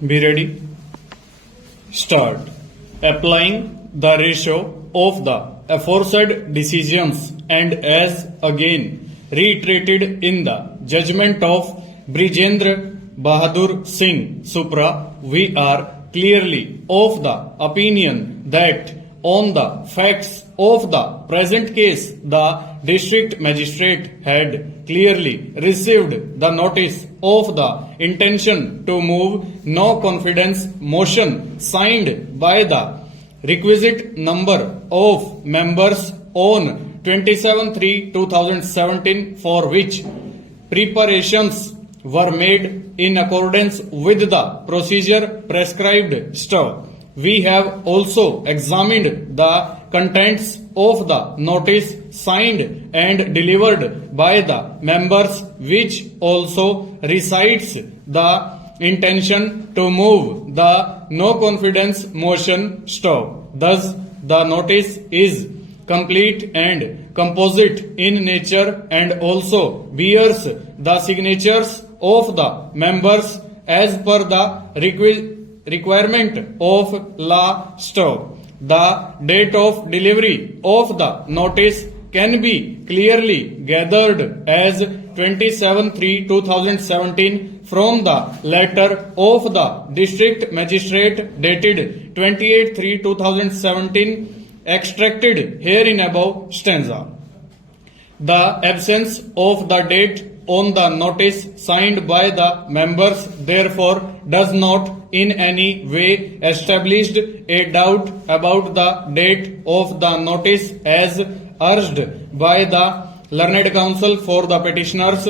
Be ready. Start. Applying the ratio of the aforesaid decisions and as again reiterated in the judgment of Brijendra Bahadur Singh Supra, we are clearly of the opinion that on the facts of the present case, the district magistrate had clearly received the notice of the intention to move no confidence motion signed by the requisite number of members on 27/3/2017, for which preparations were made in accordance with the procedure prescribed. We have also examined the contents of the notice signed and delivered by the members, which also recites the intention to move the no confidence motion. Thus, the notice is complete and composite in nature and also bears the signatures of the members as per the requirement of law. The date of delivery of the notice can be clearly gathered as 27/3/2017 from the letter of the district magistrate dated 28/3/2017 extracted herein above stanza. The absence of the date on the notice signed by the members therefore does not in any way establish a doubt about the date of the notice as urged by the learned counsel for the petitioners.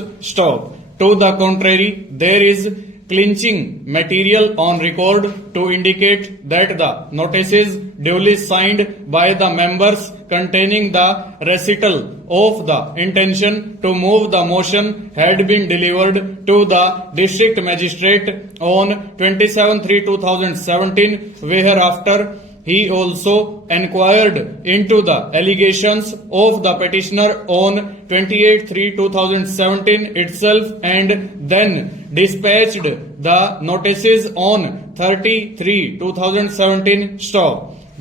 To the contrary, there is clinching material on record to indicate that the notices duly signed by the members containing the recital of the intention to move the motion had been delivered to the district magistrate on 27/3/2017, whereafter he also inquired into the allegations of the petitioner on 28/3/2017 itself and then dispatched the notices on 30/3/2017.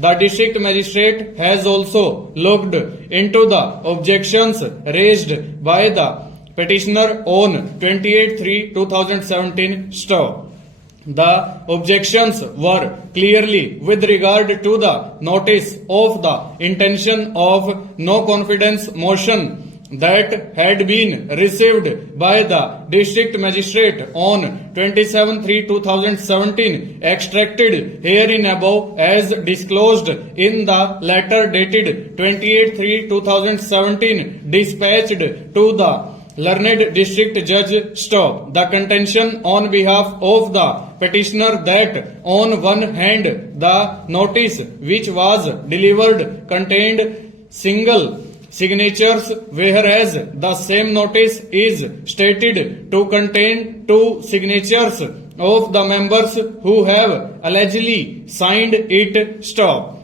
The district magistrate has also looked into the objections raised by the petitioner on 28/3/2017. The objections were clearly with regard to the notice of the intention of no confidence motion that had been received by the district magistrate on 27/3/2017 extracted herein above as disclosed in the letter dated 28/3/2017 dispatched to the learned district judge. The contention on behalf of the petitioner that on one hand the notice which was delivered contained single signatures, whereas the same notice is stated to contain two signatures of the members who have allegedly signed it.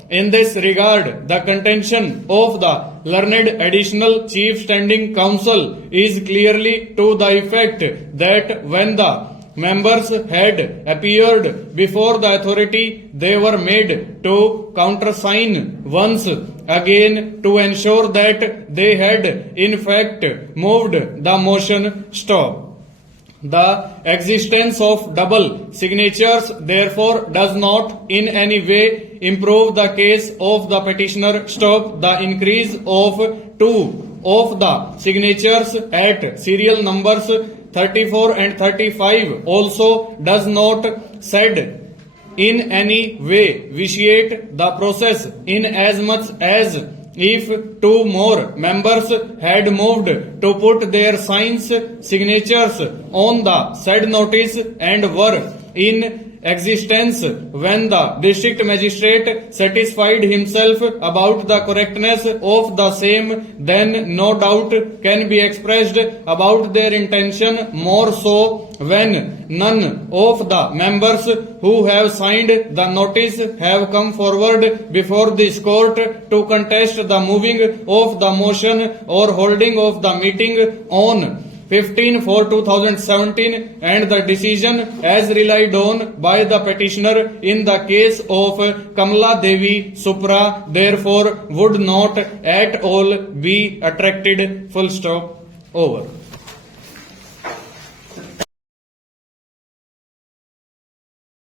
In this regard, the contention of the learned additional chief standing counsel is clearly to the effect that when the members had appeared before the authority, they were made to countersign once again to ensure that they had in fact moved the motion. The existence of double signatures therefore does not in any way improve the case of the petitioner. The increase of two of the signatures at serial numbers 34 and 35 also does not said in any way vitiate the process, in as much as if two more members had moved to put their signatures on the said notice and were in existence when the district magistrate satisfied himself about the correctness of the same, then no doubt can be expressed about their intention, more so when none of the members who have signed the notice have come forward before this court to contest the moving of the motion or holding of the meeting on 15 for 2017 and the decision as relied on by the petitioner in the case of Kamala Devi Supra therefore would not at all be attracted. Full stop. Over.